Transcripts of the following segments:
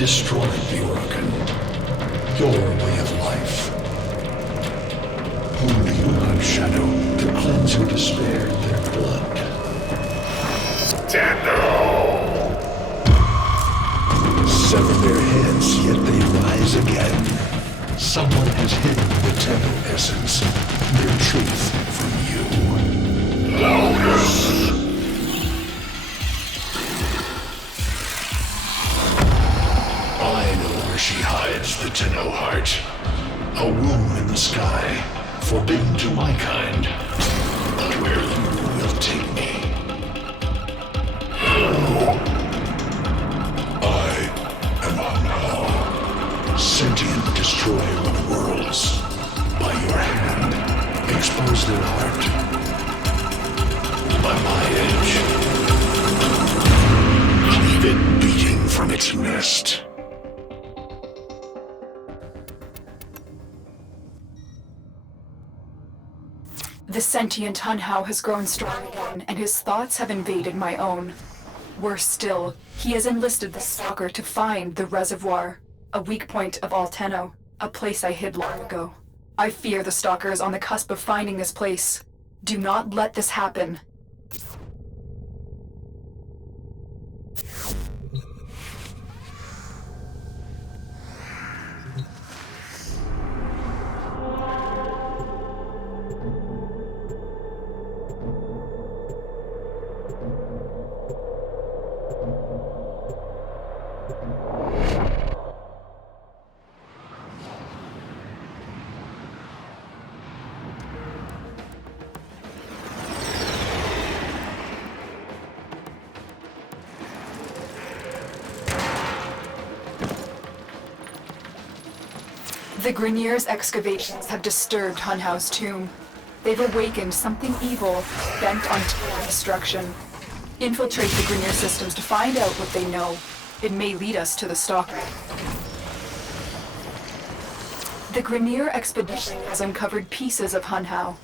destroyed the organ, your way of life. Only you have shadow to cleanse your despair in their blood. Sever their heads, yet they rise again. Someone has hidden the Tenno essence, their truth from you. Loudest! I know where she hides the Tenno heart. A womb in the sky, forbidden to my kind. But where you will take me. Sentient destroyer of worlds. By your hand, expose their heart. By my edge, leave it beating from its nest. The sentient Hunhao has grown strong again, and his thoughts have invaded my own. Worse still, he has enlisted the Stalker to find the reservoir. A weak point of all Tenno, a place I hid long ago. I fear the Stalker is on the cusp of finding this place. Do not let this happen. The Grineer's excavations have disturbed Hunhao's tomb. They've awakened something evil, bent on total destruction. Infiltrate the Grineer systems to find out what they know. It may lead us to the Stalker. The Grineer expedition has uncovered pieces of Hunhao,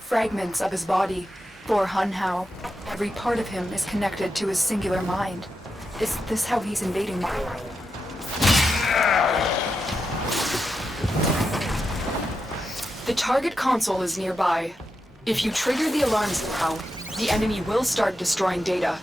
fragments of his body. For Hunhao, every part of him is connected to his singular mind. Is this how he's invading my mind? The target console is nearby. If you trigger the alarms now, the enemy will start destroying data.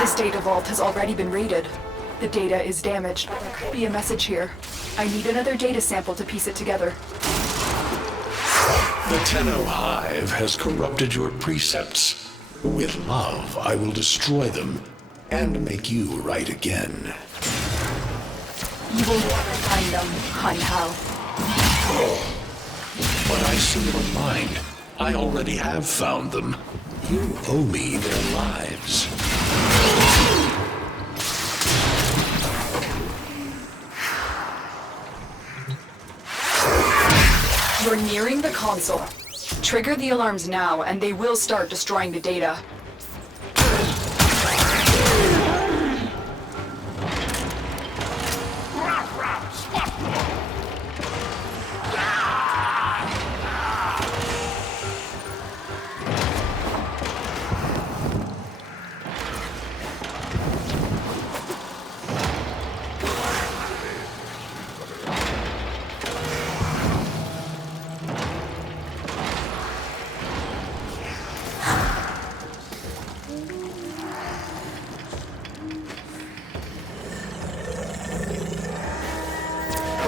This data vault has already been raided. The data is damaged, but there could be a message here. I need another data sample to piece it together. The Tenno Hive has corrupted your precepts. With love, I will destroy them and make you right again. You will never find them, Hunhao. But I see your mind. I already have found them. You owe me their lives. You're nearing the console. Trigger the alarms now, and they will start destroying the data.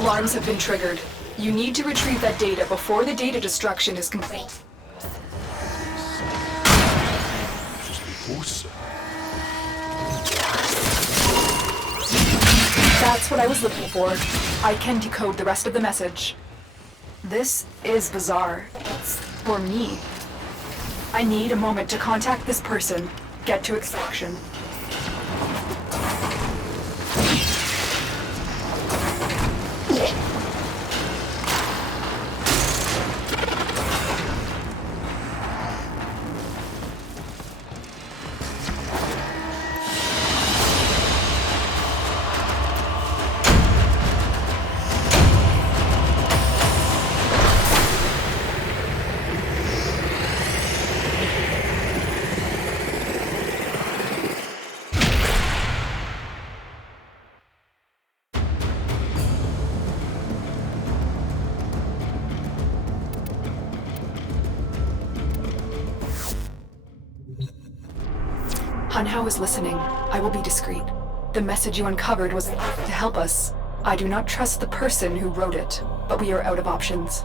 Alarms have been triggered. You need to retrieve that data before the data destruction is complete. That's what I was looking for. I can decode the rest of the message. This is bizarre. It's for me. I need a moment to contact this person, get to extraction. Hunhao is listening. I will be discreet. The message you uncovered was to help us. I do not trust the person who wrote it, but we are out of options.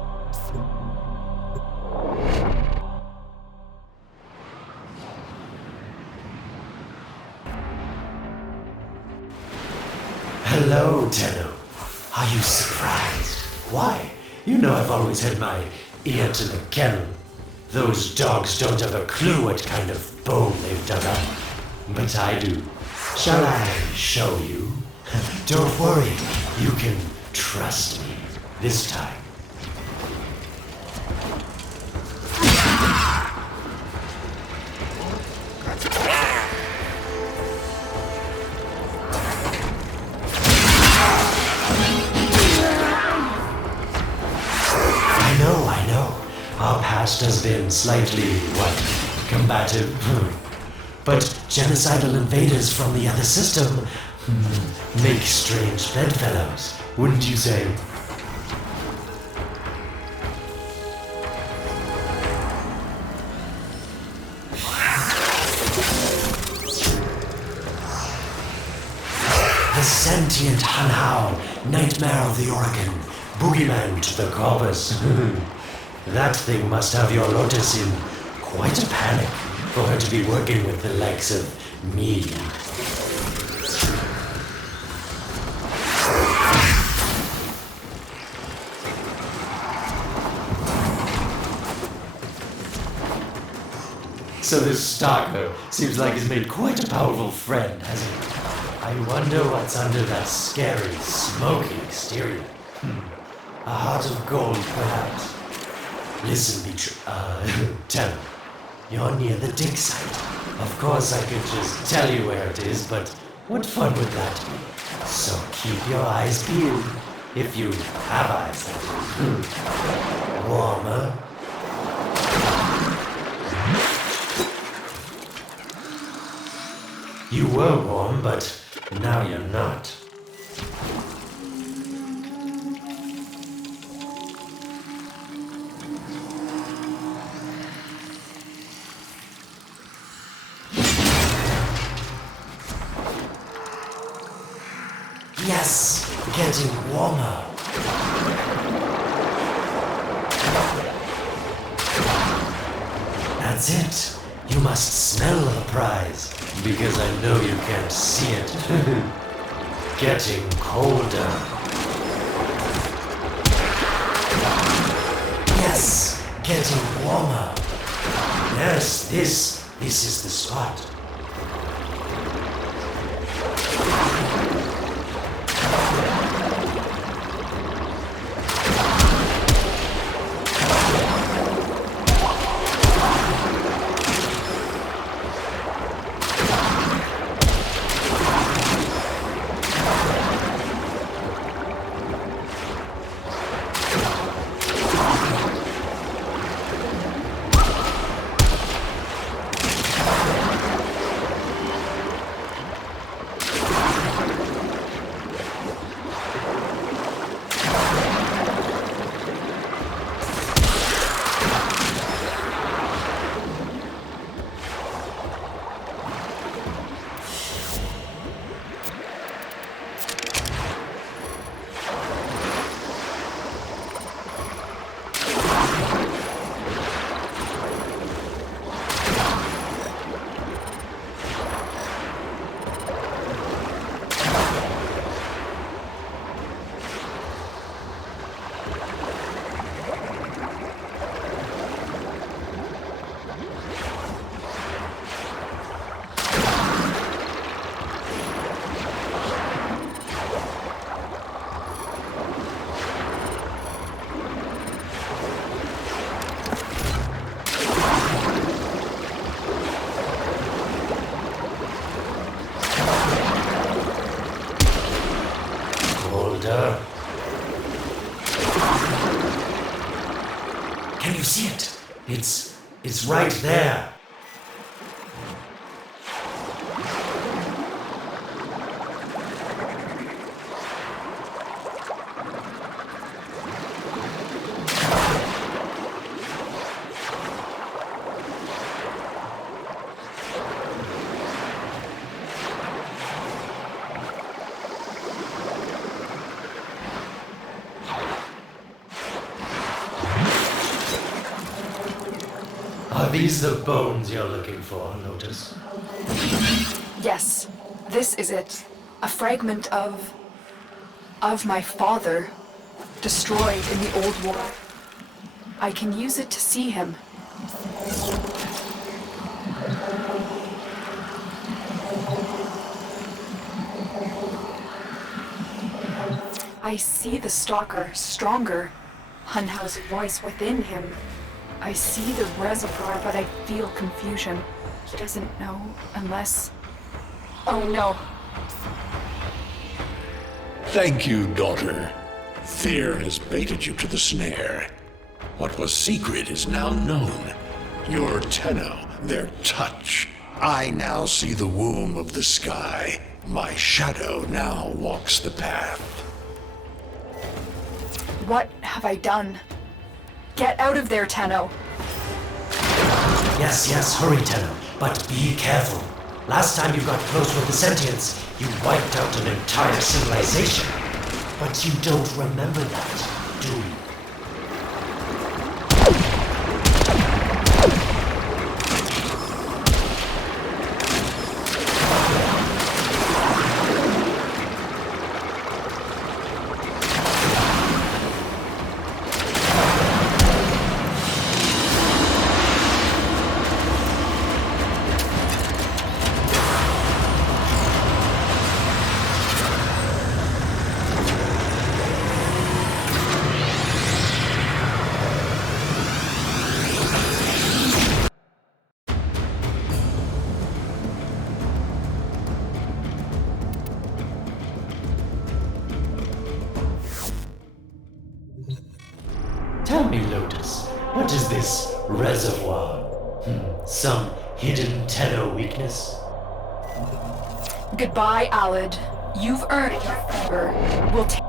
Hello, Tenno. Are you surprised? Why? You know I've always had my ear to the kennel. Those dogs don't have a clue what kind of bone they've dug up. But I do. Shall I show you? Don't worry, you can trust me this time. I know. Our past has been slightly, combative. But genocidal invaders from the other system make strange bedfellows, wouldn't you say? The sentient Hunhao, nightmare of the Oregon, boogeyman to the corpus. That thing must have your Lotus in quite a panic for her to be working with the likes of me. So this stalker seems like he's made quite a powerful friend, hasn't he? I wonder what's under that scary, smoky exterior. A heart of gold, perhaps. Listen, tell me. You're near the dig site. Of course I could just tell you where it is, but what fun would that be? So keep your eyes peeled. If you have eyes, that is. Warmer. You were warm, but now you're not. Yes, getting warmer. That's it. You must smell the prize, because I know you can't see it. Getting colder. Yes, getting warmer. Yes, this is the spot. wonder. Can you see it? It's right there. Are these the bones you're looking for, Lotus? Yes, this is it. A fragment of my father, destroyed in the old war. I can use it to see him. I see the stalker stronger. Hunhow's voice within him. I see the reservoir, but I feel confusion. He doesn't know unless... Oh no. Thank you, daughter. Fear has baited you to the snare. What was secret is now known. Your Tenno, their touch. I now see the womb of the sky. My shadow now walks the path. What have I done? Get out of there, Tenno. Yes, hurry, Tenno. But be careful. Last time you got close with the sentients, you wiped out an entire civilization. But you don't remember that, do you? Tell me, Lotus, what is this reservoir? Some hidden Tenno weakness? Goodbye, Alad. You've earned your favor. We'll take...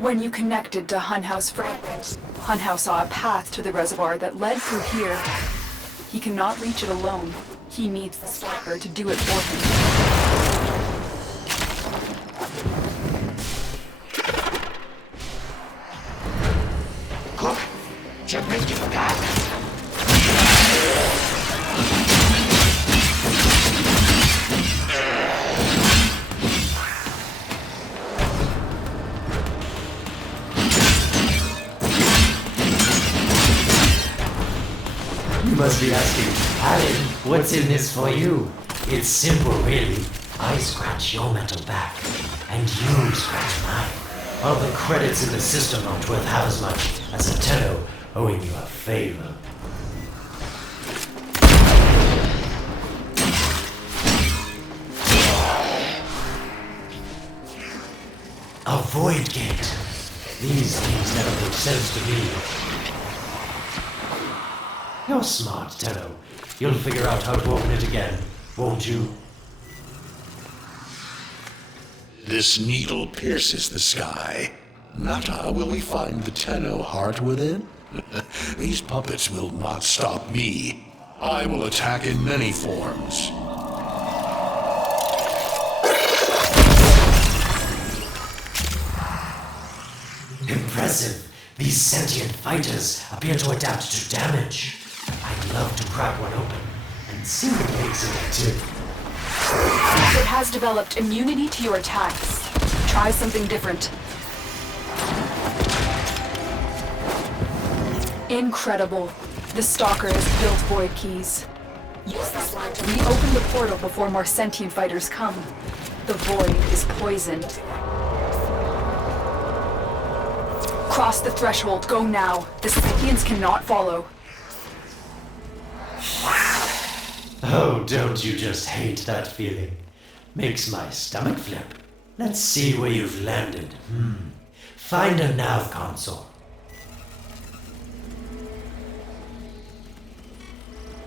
When you connected to Hunhow's fragment, Hunhow saw a path to the reservoir that led through here. He cannot reach it alone. He needs the stalker to do it for him. Cook, submit your path. You must be asking, Alan, what's in this for you? It's simple, really. I scratch your metal back, and you scratch mine. All the credits in the system aren't worth half as much as a Tenno owing you a favor. A void gate. These things never make sense to me. You're smart, Tenno. You'll figure out how to open it again, won't you? This needle pierces the sky. Nata, will we find the Tenno heart within? These puppets will not stop me. I will attack in many forms. Impressive. These sentient fighters appear to adapt to damage. I'd love to crack one open and see what makes it tick. It has developed immunity to your attacks. Try something different. Incredible. The stalker has built void keys. Use this light to reopen the portal before more sentient fighters come. The void is poisoned. Cross the threshold. Go now. The sentients cannot follow. Oh, don't you just hate that feeling? Makes my stomach flip. Let's see where you've landed. Find a nav console.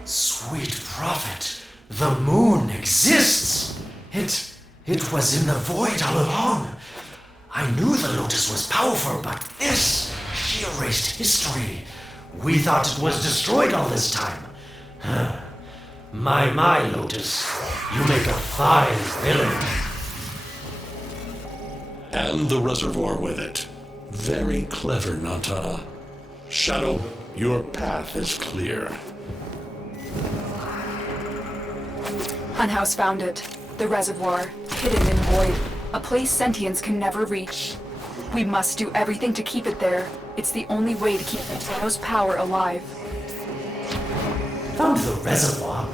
Sweet prophet, the moon exists! It was in the void all along. I knew the Lotus was powerful, but this, she erased history. We thought it was destroyed all this time. My Lotus, you make a fine villain. And the reservoir with it. Very clever, Nata. Shadow, your path is clear. Unhouse found it. The reservoir, hidden in void. A place sentients can never reach. We must do everything to keep it there. It's the only way to keep Nintendo's power alive. Found the reservoir?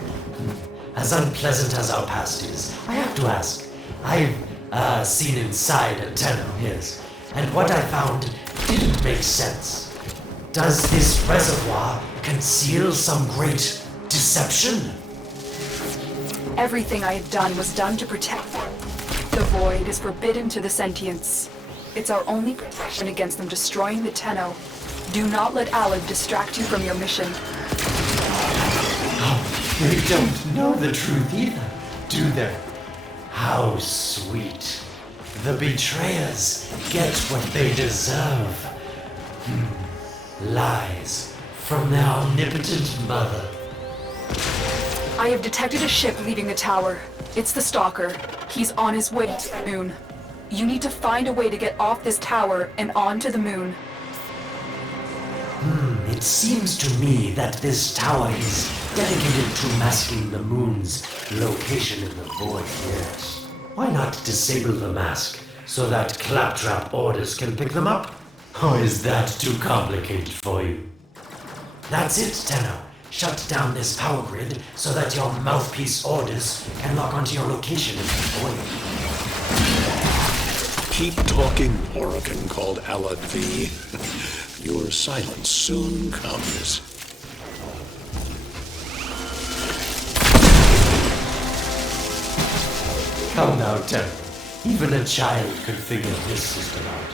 As unpleasant as our past is, I have to ask. I've seen inside a Tenno, yes, and what I found didn't make sense. Does this reservoir conceal some great deception? Everything I have done was done to protect them. The void is forbidden to the sentients. It's our only protection against them destroying the Tenno. Do not let Alad distract you from your mission. They don't know the truth either, do they? How sweet. The betrayers get what they deserve. Lies from their omnipotent mother. I have detected a ship leaving the tower. It's the Stalker. He's on his way to the moon. You need to find a way to get off this tower and onto the moon. It seems to me that this tower is dedicated to masking the moon's location in the void, yes. Why not disable the mask so that claptrap orders can pick them up? Or is that too complicated for you? That's it, Tenno. Shut down this power grid so that your mouthpiece orders can lock onto your location in the void. Keep talking, Orokin called Alad V. Your silence soon comes. Come now, Tenno. Even a child could figure this system out.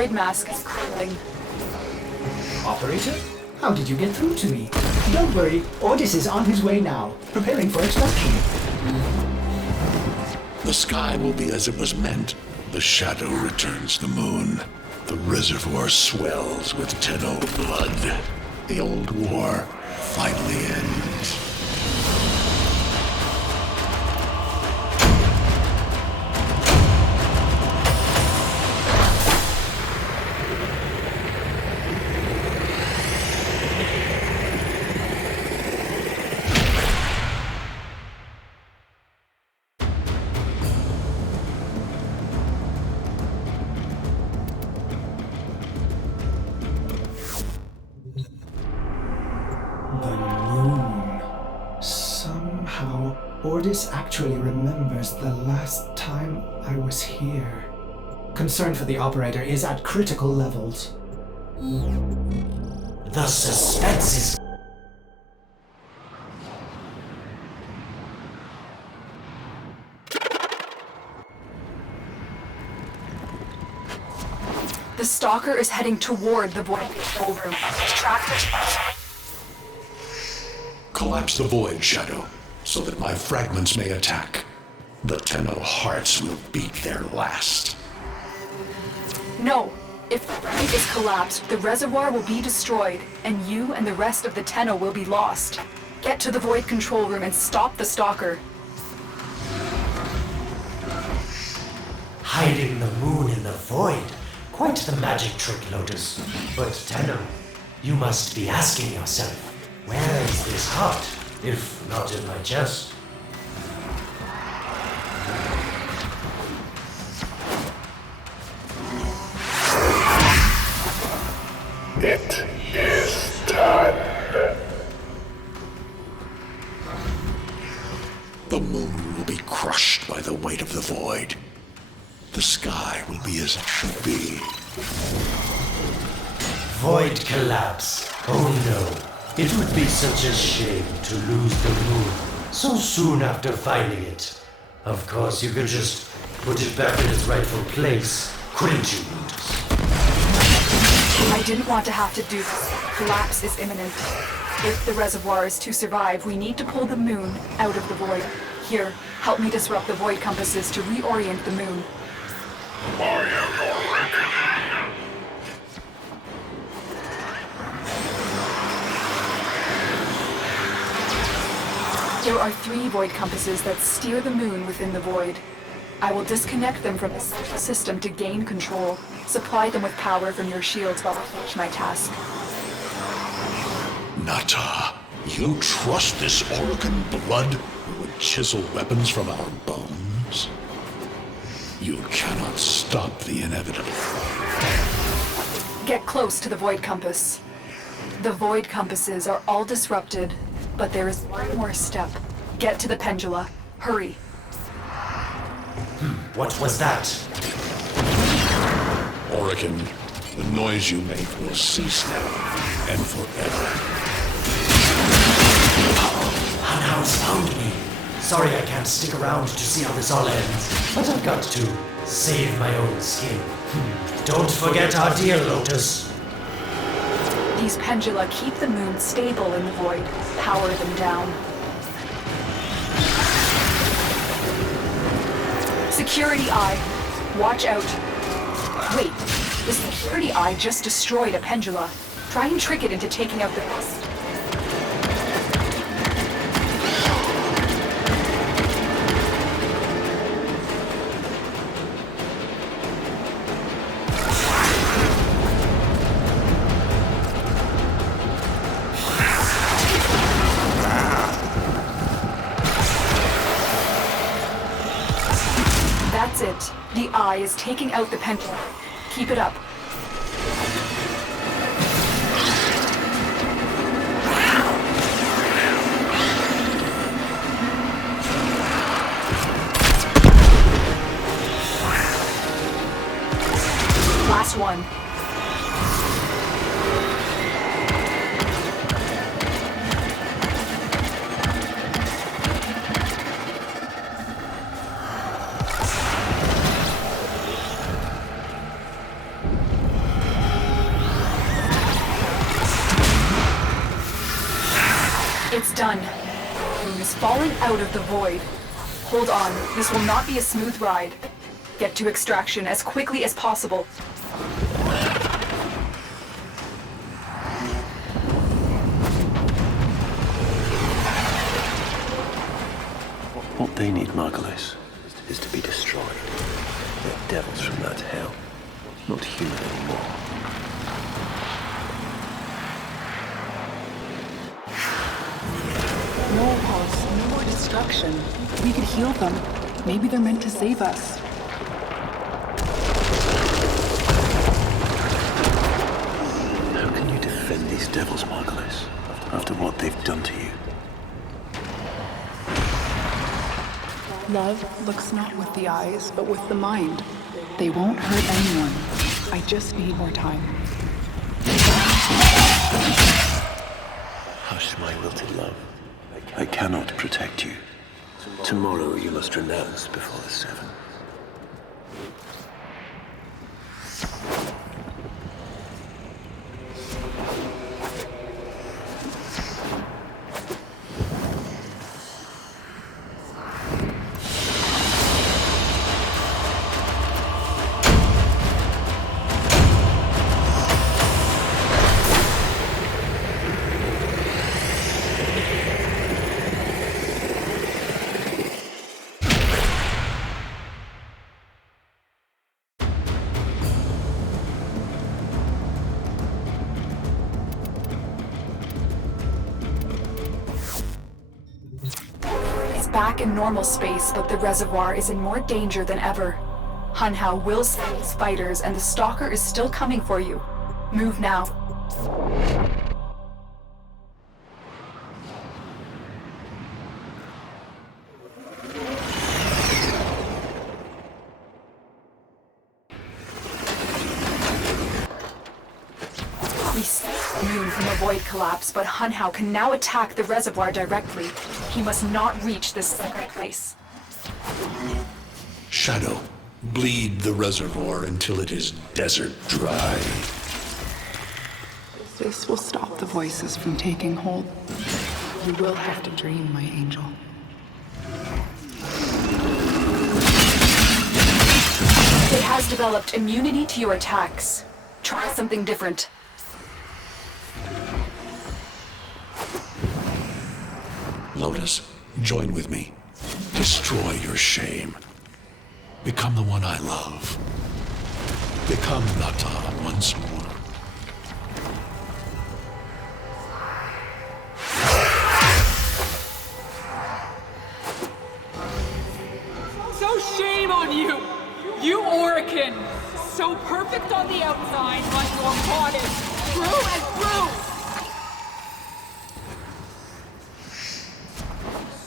void mask is crumbling. Operator? How did you get through to me? Don't worry, Ordis is on his way now, preparing for extraction. The sky will be as it was meant. The shadow returns the moon. The reservoir swells with Tenno blood. The old war finally ends. The moon. Somehow, Ordis actually remembers the last time I was here. Concern for the operator is at critical levels. The suspense is... The stalker is heading toward the void control room. Track the... Collapse the void, Shadow, so that my fragments may attack. The Tenno hearts will beat their last. No! If the void is collapsed, the reservoir will be destroyed, and you and the rest of the Tenno will be lost. Get to the void control room and stop the stalker. Hiding the moon in the void. Quite the magic trick, Lotus. But Tenno, you must be asking yourself, where is this heart, if not in my chest? It is done. The moon will be crushed by the weight of the void. The sky will be as it should be. Void collapse. Oh no. It would be such a shame to lose the moon so soon after finding it. Of course, you could just put it back in its rightful place, couldn't you, Lotus? I didn't want to have to do this. Collapse is imminent. If the reservoir is to survive, we need to pull the moon out of the void. Here, help me disrupt the void compasses to reorient the moon. There are 3 void compasses that steer the moon within the void. I will disconnect them from the central system to gain control. Supply them with power from your shields while I finish my task. Nata, you trust this Orokin blood who would chisel weapons from our bones? You cannot stop the inevitable. Get close to the void compass. The void compasses are all disrupted, but there is one more step. Get to the pendula. Hurry. What was that? Orokin, the noise you make will cease now and forever. Unhouse found me. Sorry I can't stick around to see how this all ends, but I've got to save my own skin. Don't forget our dear Lotus. These pendula keep the moon stable in the void. Power them down. Security eye. Watch out. Wait, the security eye just destroyed a pendula. Try and trick it into taking out the rest. That's it. The eye is taking out the pendulum. Keep it up. Last one. done. Moon is falling out of the void. Hold on, this will not be a smooth ride. Get to extraction as quickly as possible. What they need, Margulis, is to be destroyed. They're devils from that hell, not human anymore. No, Pulse, no more destruction. We could heal them. Maybe they're meant to save us. How can you defend these devils, Margulis, after what they've done to you? Love looks not with the eyes, but with the mind. They won't hurt anyone. I just need more time. Hush, my wilted love. I cannot protect you. Tomorrow you must renounce before the Seven. Back in normal space, but the reservoir is in more danger than ever. Hunhao will send his fighters, and the Stalker is still coming for you. Move now. We saved Moon from a void collapse, but Hunhao can now attack the reservoir directly. He must not reach this sacred place. Shadow, bleed the reservoir until it is desert dry. This will stop the voices from taking hold. You will have to dream, my angel. It has developed immunity to your attacks. Try something different. Lotus, join with me. Destroy your shame. Become the one I love. Become Nata once more. So shame on you! You Orican! So perfect on the outside, but you're modest, through and through!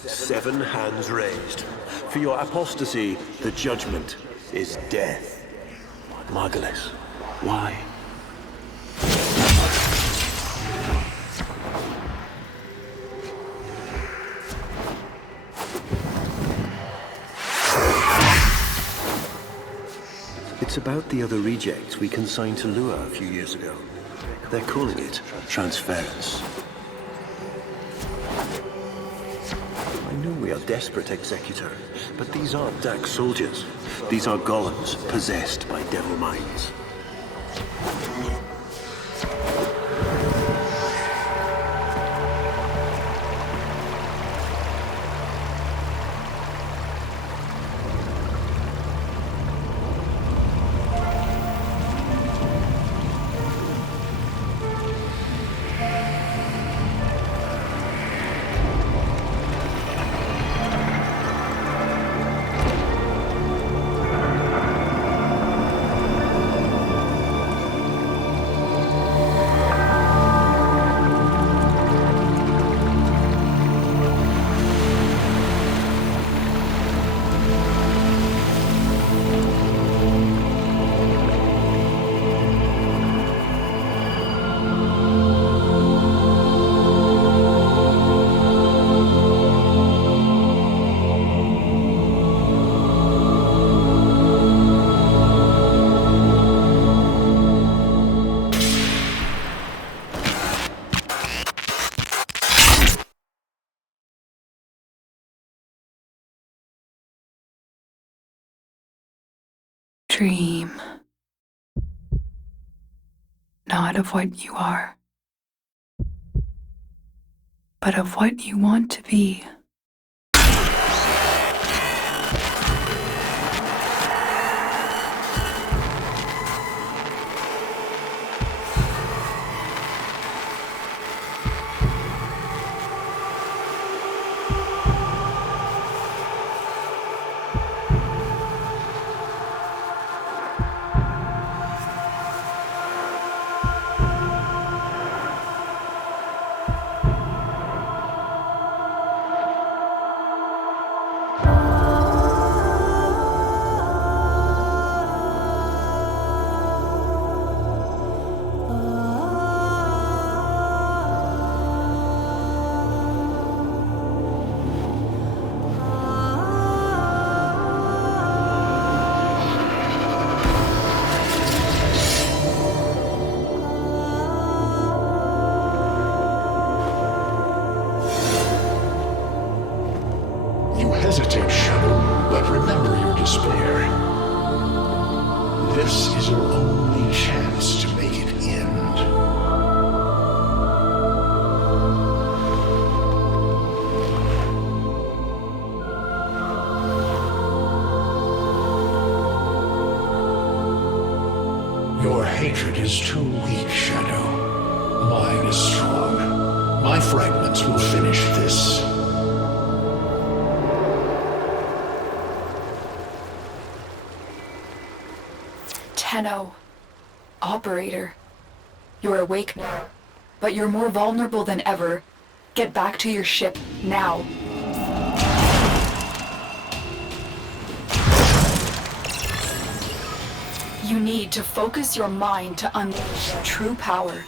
7 hands raised. For your apostasy, the judgment is death. Margulis, why? It's about the other rejects we consigned to Lua a few years ago. They're calling it transference. I know we are desperate, Executor, but these aren't Dax soldiers. These are golems possessed by devil minds. Dream. Not of what you are, but of what you want to be. Hesitate, Shadow, but remember your despair. This is your only chance to make it end. Your hatred is too weak, Shadow. Mine is strong. My fragments will finish this. Tenno. Operator. You're awake now, but you're more vulnerable than ever. Get back to your ship, now. You need to focus your mind to unleash true power.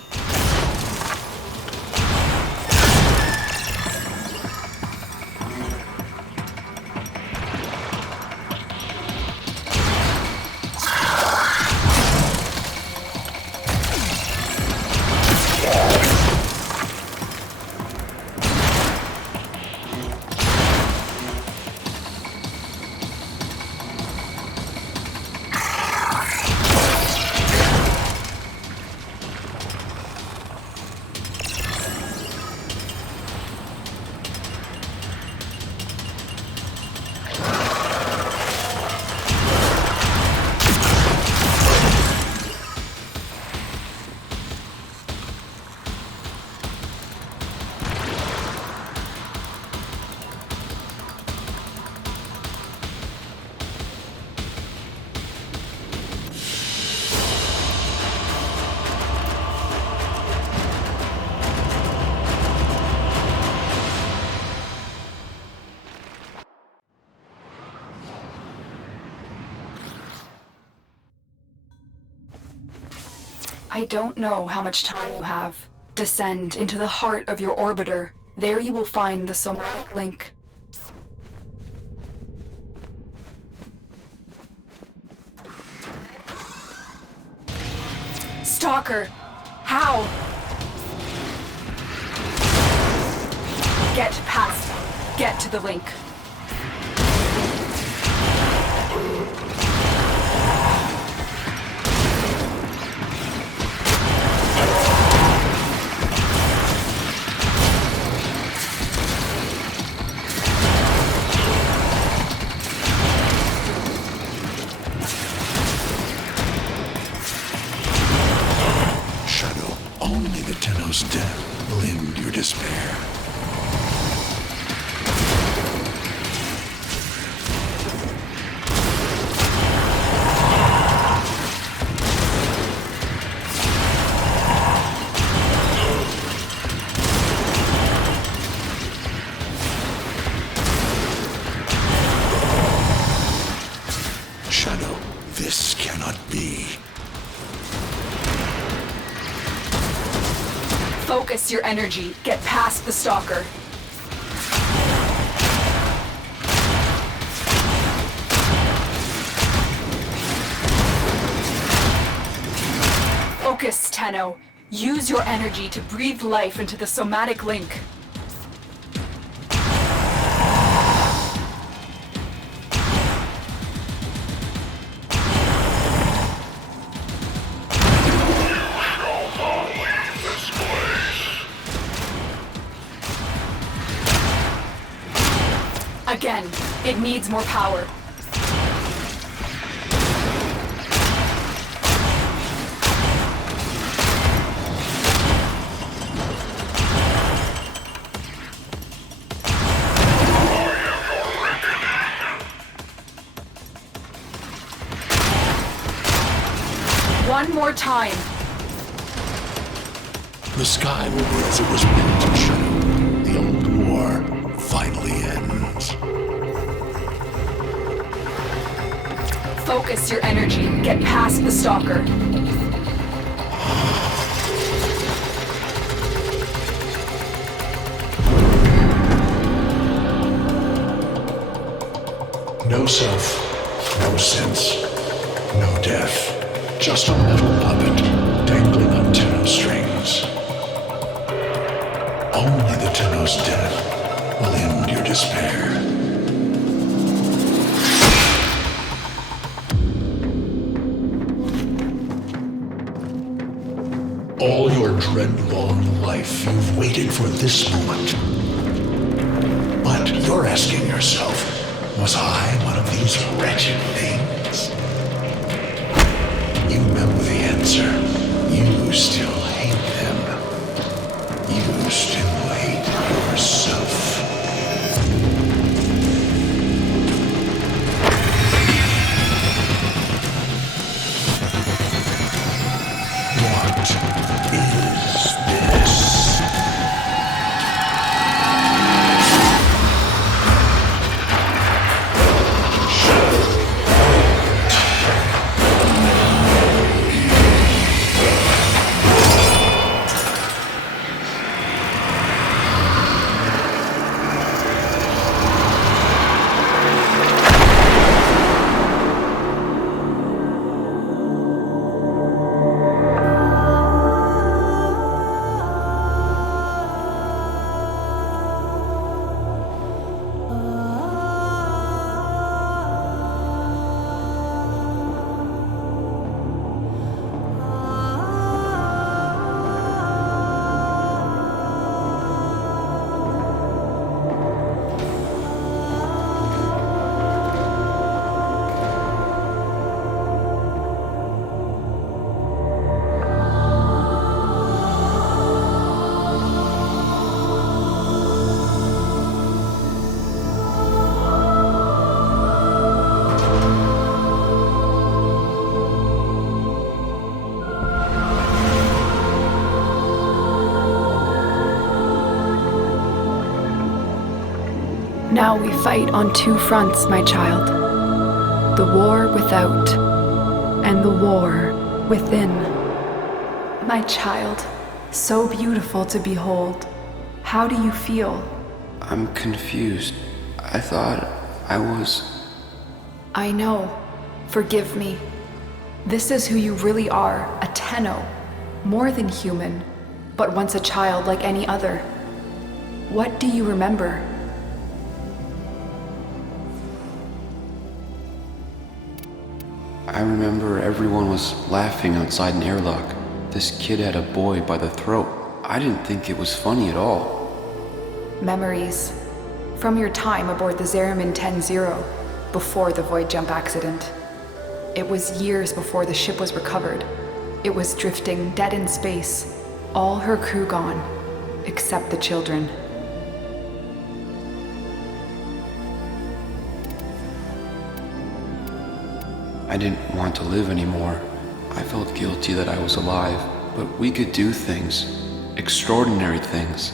I don't know how much time you have. Descend into the heart of your orbiter. There you will find the somatic link. Stalker! How? Get past them. Get to the link. Only the Tenno's death will end your despair. Shadow, this cannot be. Focus your energy. Get past the Stalker. Focus, Tenno. Use your energy to breathe life into the somatic link. Again, it needs more power. One more time. The sky will be as it was meant to show. The old war finally ends. Focus your energy. Get past the stalker. No self, no sense, no death. Just a metal puppet dangling on Tenno strings. Only the Tenno's death will end your despair. All your dread-long life, you've waited for this moment. But you're asking yourself, was I one of these wretched things? You know the answer. You still hate them. You still hate yourself. What is this? Now we fight on two fronts, my child. The war without, and the war within. My child, so beautiful to behold. How do you feel? I'm confused. I thought I was... I know. Forgive me. This is who you really are, a Tenno. More than human, but once a child like any other. What do you remember? I remember everyone was laughing outside an airlock. This kid had a boy by the throat. I didn't think it was funny at all. Memories. From your time aboard the Zariman 10-0, before the void jump accident. It was years before the ship was recovered. It was drifting dead in space. All her crew gone, except the children. I didn't want to live anymore. I felt guilty that I was alive, but we could do things. Extraordinary things.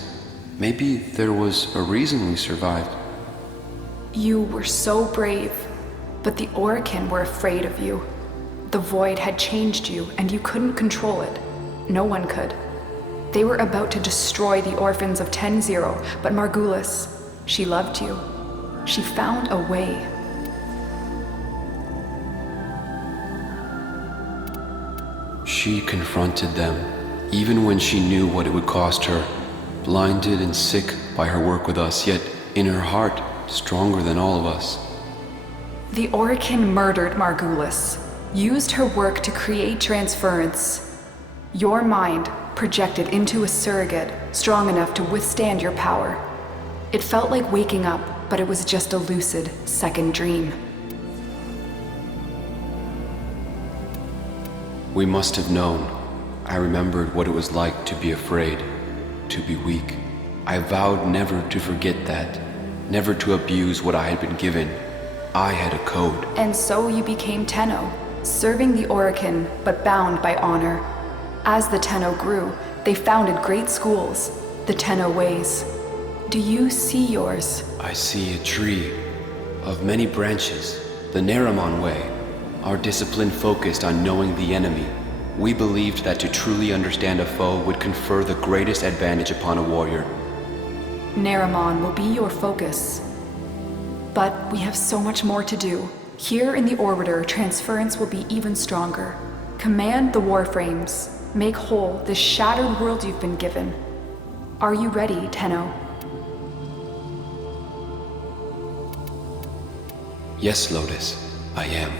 Maybe there was a reason we survived. You were so brave, but the Orokin were afraid of you. The void had changed you, and you couldn't control it. No one could. They were about to destroy the orphans of 10-0, but Margulis, she loved you. She found a way. She confronted them, even when she knew what it would cost her. Blinded and sick by her work with us, yet in her heart, stronger than all of us. The Orokin murdered Margulis, used her work to create transference. Your mind projected into a surrogate strong enough to withstand your power. It felt like waking up, but it was just a lucid second dream. We must have known. I remembered what it was like to be afraid, to be weak. I vowed never to forget that, never to abuse what I had been given. I had a code. And so you became Tenno, serving the Orokin, but bound by honor. As the Tenno grew, they founded great schools, the Tenno ways. Do you see yours? I see a tree of many branches, the Naramon way. Our discipline focused on knowing the enemy. We believed that to truly understand a foe would confer the greatest advantage upon a warrior. Naramon will be your focus. But we have so much more to do. Here in the Orbiter, transference will be even stronger. Command the Warframes. Make whole this shattered world you've been given. Are you ready, Tenno? Yes, Lotus, I am.